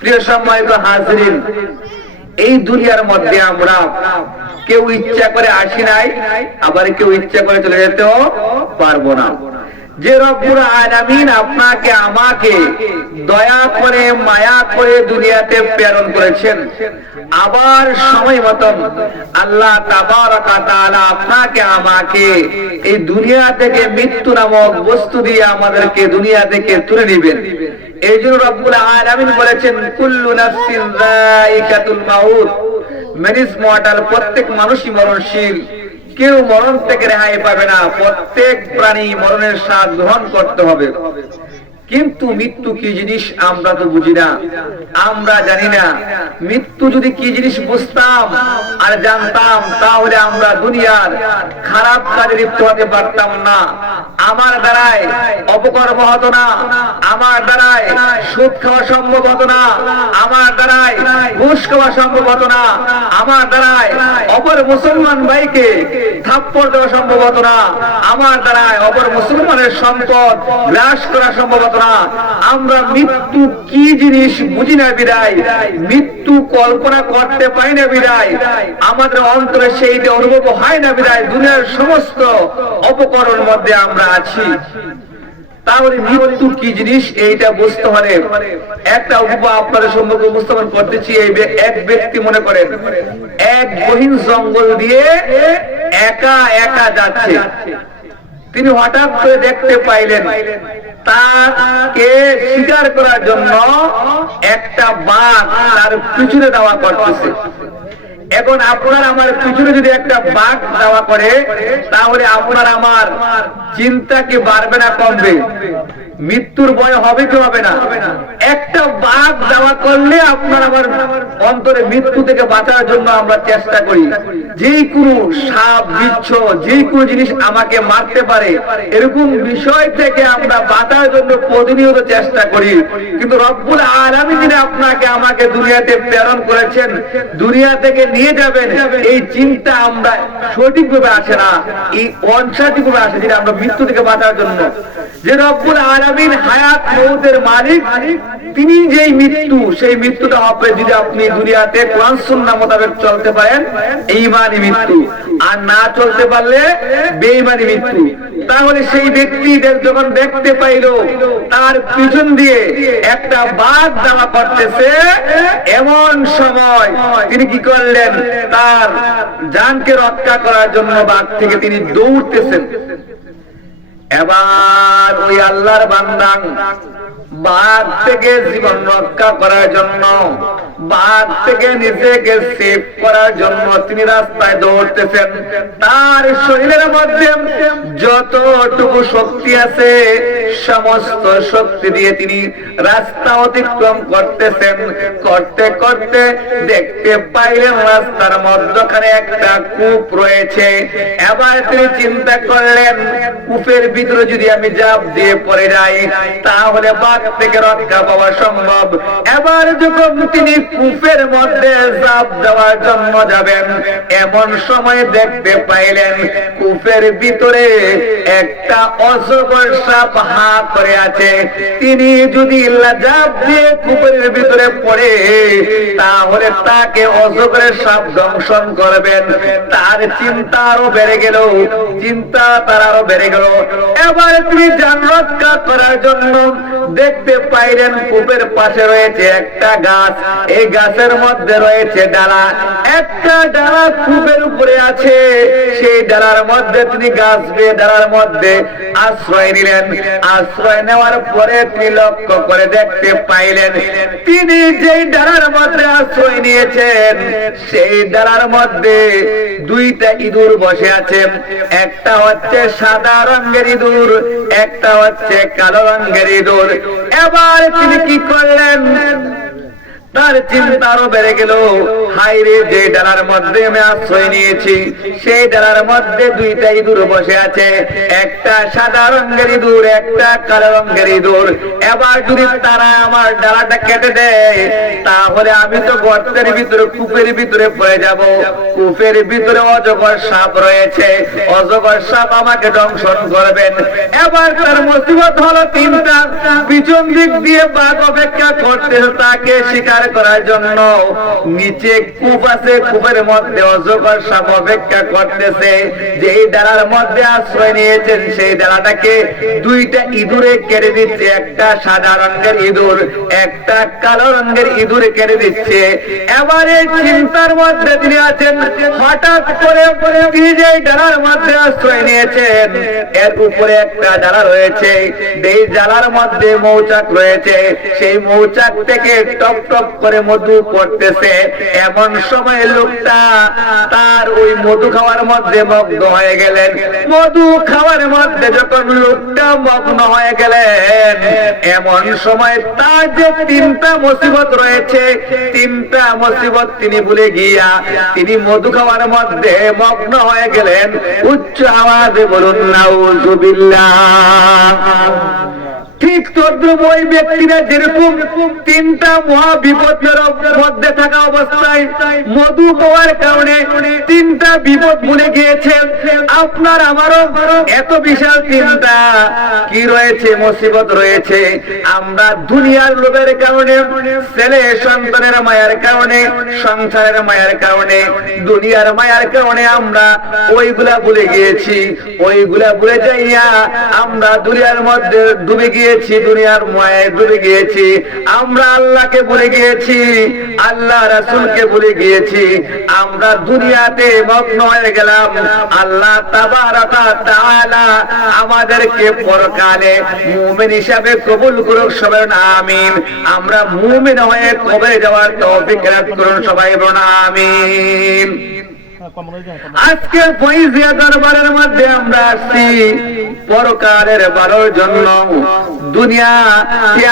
প্রিয় সম্মানিত হাজরিন, এই দুনিয়ার মধ্যে আমরা কেউ ইচ্ছা করে আসি নাই, আবার কেউ ইচ্ছা করে চলে যেতেও পারব না। যে রব্বুল আলামিন আপনাকে, আমাকে দয়া করে, মায়া করে দুনিয়াতে প্রেরণ করেছেন, আবার সময় মতন আল্লাহ আপনাকে, আমাকে এই দুনিয়া থেকে মৃত্যু নামক বস্তু দিয়ে আমাদেরকে দুনিয়া থেকে তুলে নেবেন। এই জন্য রব্বুল আলামিন বলেছেন, কুল্লু নাফসিন যায়িকাতুল মাউত। মেরিস মর্টাল প্রত্যেক মানুষই মরণশীল। কেউ মরণ থেকে রেহাই পাবে না, প্রত্যেক প্রাণী মরণের স্বাদ গ্রহণ করতে হবে। কিন্তু মৃত্যু কি জিনিস আমরা তো বুঝি না। আমরা জানি না। মৃত্যু যদি কি জিনিস বুঝতাম আর জানতাম, তাহলে আমরা দুনিয়ার খারাপ কাজে লিপ্ত হতে পারতাম না। আমার দ্বারায় অপকর্ম হতো না। আমার দ্বারায় সুদ খাওয়া সম্ভব হতো না। আমার দ্বারায় ঘুষ খাওয়া সম্ভব হতো না। আমার দ্বারায় অপর মুসলমান ভাইকে থাপ্পড় দেওয়া সম্ভব হতো না। আমার দ্বারায় অপর মুসলমানের সম্পদ গ্রাস করা সম্ভব হতো না আমরা মৃত্যু কি জিনিস বুঝি না বিদায়? মৃত্যু কল্পনা করতে পারি না বিদায়। আমাদের অন্তরে সেইটা অনুভব হয় না বিদায়, দুনিয়ার সমস্ত অপকরণ মধ্যে আমরা আছি। তাহলে মৃত্যু কি জিনিস? এইটা বুঝতে হবে একটা উপমা আপনাদের সম্মুখে উপস্থাপন করতেছি। এই এক ব্যক্তি মনে করেন, এক গহীন জঙ্গল দিয়ে একা একা যাচ্ছে। তিনি হঠাৎ করে দেখতে পাইলেন তাকে শিকার করার জন্য একটা বাঘ তার পিছনে দেওয়া করতেছে। এখন আপনার আমার পিছনে যদি একটা বাঘ দেওয়া করে, তাহলে আপনার আমার চিন্তা কি বাড়বে না কমবে? মৃত্যুর ভয় হবে কি হবে না? একটা বাঘ দেওয়া করলে আপনার আমার অন্তরে মৃত্যু থেকে বাঁচার জন্য আমরা চেষ্টা করি। যে কোনো সাপ বিচ্ছ যে কোনো জিনিস আমাকে মারতে পারে, এরকম বিষয় থেকে আমরা বাঁচার জন্য প্রতিনিয়ত চেষ্টা করি। কিন্তু রব্বুল আলামিন যিনি আপনাকে, আমাকে দুনিয়াতে প্রেরণ করেছেন, দুনিয়া থেকে নিয়ে যাবেন, এই চিন্তা আমরা সঠিকভাবে আসে না। এই অনসাঠিকভাবে আসে, যেটা আমরা মৃত্যু থেকে বাঁচার জন্য। যে রব্বুল আলামিন হায়াত মৌতের মালিক, তিনি যেই মৃত্যু, সেই মৃত্যুটা হবে যদি আপনি দুনিয়াতে কোরআন সুন্নাহ মোতাবেক চলতে পারেন, এইমানি মৃত্যু। আর না চলতে পারলে বেঈমানি মৃত্যু। তাহলে সেই ব্যক্তিদের যখন দেখতে পাইলো, তার পিছন দিয়ে একটা বাঘ দাওয়া করতেছে, এমন সময় তিনি কি করলেন? তার জানকে রক্ষা করার জন্য বাঘ থেকে তিনি দৌড়তেছেন। এবার ওই আল্লাহর বান্দাং বাদ থেকে জীবন রক্ষা করার জন্য, বাদ থেকে নিজেকে সেভ করার জন্য তিনি রাস্তায় দৌড়তেছেন। তার শরীরের মধ্যে যতটুকু শক্তি আছে সমস্ত শক্তি দিয়ে তিনি রাস্তা অতিক্রম করতেছেন। করতে করতে দেখতে পাইলেন রাস্তার মধ্যখানে একটা কূপ রয়েছে। এবার তিনি চিন্তা করলেন, কূপের ভিতরে যদি আমি জাপ দিয়ে পড়ে যাই, তাহলে বাঘ থেকে রক্ষা পাওয়া সম্ভব। এবার যখন তিনি কূপের মধ্যে জাপ দেওয়ার জন্য যাবেন, এমন সময় দেখতে পাইলেন কূপের ভিতরে একটা অজগর সাপ হা করে আছে। তিনি যদি জাপ দিয়ে কূপের ভিতরে পড়ে, তাহলে তাকে অজগরের সাপ দংশন করবেন। তার চিন্তা আরও বেড়ে গেল, চিন্তা তার আরও বেড়ে গেল। এবার তিনি যান রক্ষা করার জন্য দেখতে পাইলেন কূপের পাশে রয়েছে একটা গাছ। এই গাছের মধ্যে রয়েছে ডালা। একটা ডালা কূপের উপরে আছে। সেই ডালার মধ্যে তিনি গাছ বেয়ে ডালার মধ্যে আশ্রয় নিলেন। আশ্রয় নেওয়ার পরে তিনি লক্ষ্য করে দেখতে পাইলেন, তিনি যেই ডালার মধ্যে আশ্রয় নিয়েছেন, সেই ডালার মধ্যে দুইটা ইঁদুর বসে আছে একটা হচ্ছে সাদা রঙের ইঁদুর, একটা হচ্ছে কালো রঙের ইঁদুর। এবার তিনি কি করলেন? তার চিন্তা আরও বেড়ে গেল। হাই রে যে ডালার মধ্যে আমি আশ্রয় নিয়েছি, সেই ডালার মধ্যে দুইটা ইঁদুর বসে আছে। একটা সাদা রঙের ইঁদুর একটা কালো রঙের ইঁদুর এবার যদি তারা আমার ডালাটা কেটে দেয়, তাহলে আমি তো গর্তের ভিতরে, কূপের ভিতরে পড়ে যাব। কূপের ভিতরে অজগর সাপ রয়েছে। অজগর সাপ আমাকে দংশন করবেন। এবার তার মুসিবত হলো তিনটা। পিছন দিক দিয়ে বাঘ অপেক্ষা করতে তাকে শিকার করার জন্য নিচে কূপ আছে, কূপের মধ্যে অজগর সাপ অপেক্ষা করতেছে। যে এই ডালার মধ্যে আশ্রয় নিয়েছেন, সেই ডালাটাকে দুইটা ইঁদুরে কেড়ে দিচ্ছে একটা সাদা রঙের ইঁদুর, একটা কালো রঙের ইঁদুরে কেড়ে দিচ্ছে এবারে চিন্তার মধ্যে তিনি আছেন। হঠাৎ করে তিনি যে ডালার মধ্যে আশ্রয় নিয়েছেন। এর উপরে একটা ডালা রয়েছে। এই ডালার মধ্যে মৌচাক রয়েছে, সেই মৌচাক থেকে টপ টপ করে মধু পড়তেছে, এমন সময় লোকটা তার ওই মধু খাওয়ার মধ্যে মগ্ন হয়ে গেলেন। মধু খাওয়ার মধ্যে যখন লোকটা মগ্ন হয়ে গেলেন, এমন সময় তার যে তিনটা মুসিবত রয়েছে, তিনটা মুসিবত তিনি ভুলে গিয়া তিনি মধু খাওয়ার মধ্যে মগ্ন হয়ে গেলেন। উচ্চ আওয়াজে বলুন না নাউজুবিল্লাহ। ঠিক ওই ব্যক্তিরা যেরকম তিনটা মহা বিপদের মধ্যে থাকা অবস্থায় মধু পাওয়ার কারণে তিনটা বিপদ ভুলে গিয়েছেন, আপনার আমারও এত বিশাল চিন্তা কি রয়েছে? মুসিবত রয়েছে। আমরা দুনিয়ার লোভের কারণে, ছেলে সন্তানের মায়ের কারণে, সংসারের মায়ের কারণে, দুনিয়ার মায়ের কারণে আমরা ওইগুলা ভুলে গিয়েছি। ওইগুলা ভুলে যাইয়া আমরা দুনিয়ার মধ্যে ডুবে গিয়ে গিয়েছি, দুনিয়ার মায়ে ডুবে গিয়েছি। আমরা আল্লাহকে ভুলে গিয়েছি, আল্লাহ রাসূলকে ভুলে গিয়েছি। আমরা দুনিয়াতে মগ্ন হয়ে গেলাম। আল্লাহ আমাদেরকে পরকালে মুমিন হিসাবে কবুল করুক সবাই, আমিন। আমরা মুমিন হয়ে কবরে যাওয়ার তৌফিক রাত করুন সবাই, বলুন, আমিন। আজকে ফৈজিয়া দরবারের মধ্যে আমরা আসছি পরকালের বারোর জন্য। দুনিয়া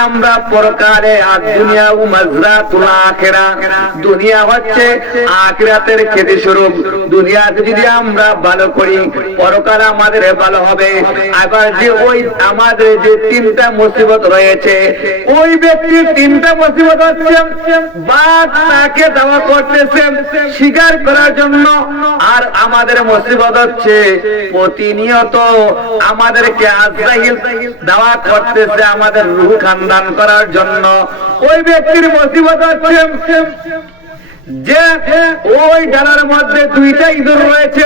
আমরা পরকালে আর দুনিয়া উমাজরা তুলা আখেরা। দুনিয়া হচ্ছে আখিরাতের খেতে স্বরূপ দুনিয়াতে যদি আমরা ভালো করি, পরকাল আমাদের ভালো হবে। আবার যে ওই আমাদের যে তিনটা মুসিবত রয়েছে, ওই ব্যক্তির তিনটা মুসিবত হচ্ছে বাদ তাকে দাওয়া করতেছে স্বীকার করার জন্য। আর আমাদের মুসিবত হচ্ছে প্রতিনিয়ত আমাদেরকে আজাহিল দাওয়া করতেছে আমাদের রুহ খানদান করার জন্য। ওই ব্যক্তির মুসিবত হচ্ছে যে ওই ডালার মধ্যে দুইটা ইঁদুর রয়েছে,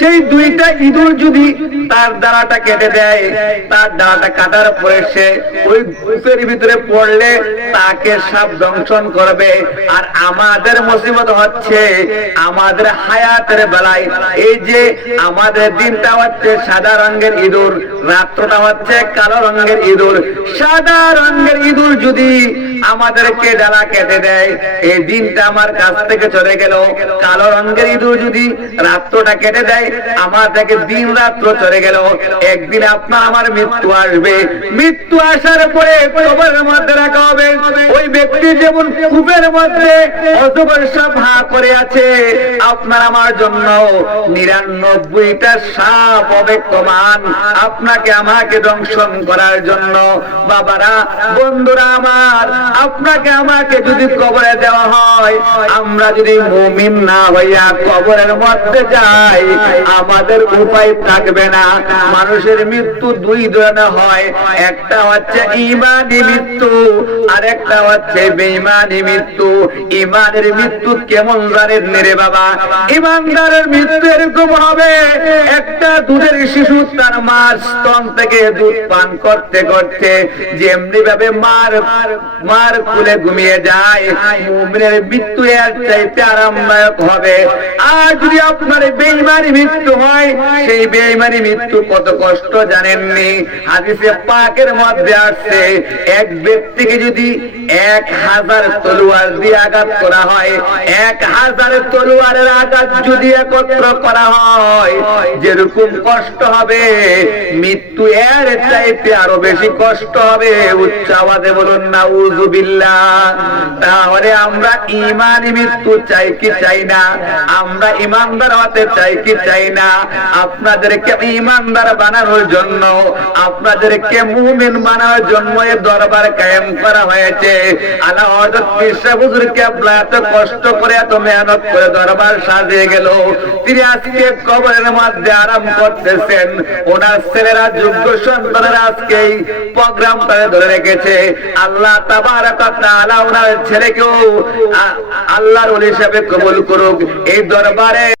সেই দুইটা ইঁদুর যদি তার ডালাটা কেটে দেয়, তার ডালাটা কাটার পরে সে ওই কূপের ভিতরে পড়লে তাকে সাপ দংশন করবে। আর আমাদের মুসিবত হচ্ছে আমাদের হায়াতের বেলায় এই যে আমাদের দিনটা হচ্ছে সাদা রঙের ইঁদুর, রাত্রটা হচ্ছে কালো রঙের ইঁদুর। সাদা রঙের ইঁদুর যদি আমাদেরকে ডালা কেটে দেয়। এই দিনটা আমার কাছ থেকে চলে গেল। কালো রঙের ইঁদুর যদি রাত্রটা কেটে দেয়, আমার থেকে দিন রাত্র চলে গেল। একদিন আপনার আমার মৃত্যু আসবে। মৃত্যু আসার পরে কবরের মধ্যে রাখা হবে। ওই ব্যক্তি যেমন কূপের মধ্যে অজগর সাপ হা করে আছে, আপনার আমার জন্য নিরানব্বইটা সাপ অবেক্ষমান আপনাকে আমাকে দংশন করার জন্য। বাবারা, বন্ধুরা আমার আপনাকে আমাকে যদি কবরে দেওয়া হয়, আমরা যদি মুমিন না হইয়া কবরের মধ্যে যাই, আমাদের উপায় থাকবে না। মানুষের মৃত্যু দুই ধরনের হয়। একটা হচ্ছে ইমানি মৃত্যু আর একটা হচ্ছে বেইমানি মৃত্যু। ইমানের মৃত্যু কেমন জানেন রে বাবা? ইমানদারের মৃত্যু এরকম হবে, একটা দুধের শিশু তার মার স্তন থেকে দুধ পান করতে করতে যেমনি ভাবে মার মার কুলে ঘুমিয়ে যায়। মুমিনের মৃত্যু এর চাইতে আরামদায়ক হবে। আর যদি আপনার বেইমানি মৃত্যু হয়, সেই বেইমানি মৃত্যু কত কষ্ট জানেননি? হাদিসে পাকের মধ্যে আসছে এক ব্যক্তিকে যদি এক হাজার তলোয়ার দিয়ে আঘাত করা হয়, এক হাজার তলোয়ারের আঘাত যদি একত্র করা হয়, যেরকম কষ্ট হবে, মৃত্যু এর চাইতে আরও বেশি কষ্ট হবে। উচ্চ আওয়াজে বলুন না উজুবিল্লা তাহলে আমরা ইমানি মৃত্যু চাই কি চাই না? আমরা ইমানদার হতে চাই কি চাই না? আপনাদেরকে ইমানদার বানানোর জন্য, আপনাদেরকে মুমিন বানানোর জন্য এই দরবার কায়েম করা হয়েছে। আল্লাহ হযরত এত কষ্ট করে, এত মেহনত করে দরবার সাজিয়ে গেল। তিনি আজকে কবরের মধ্যে আরাম করতেছেন। ওনার ছেলেরা যোগ্য সন্তানেরা প্রোগ্রাম ধরে রেখেছে। আল্লাহ ওয়া আল্লাহর ওলি হিসেবে কবুল করুক। এই দরবারে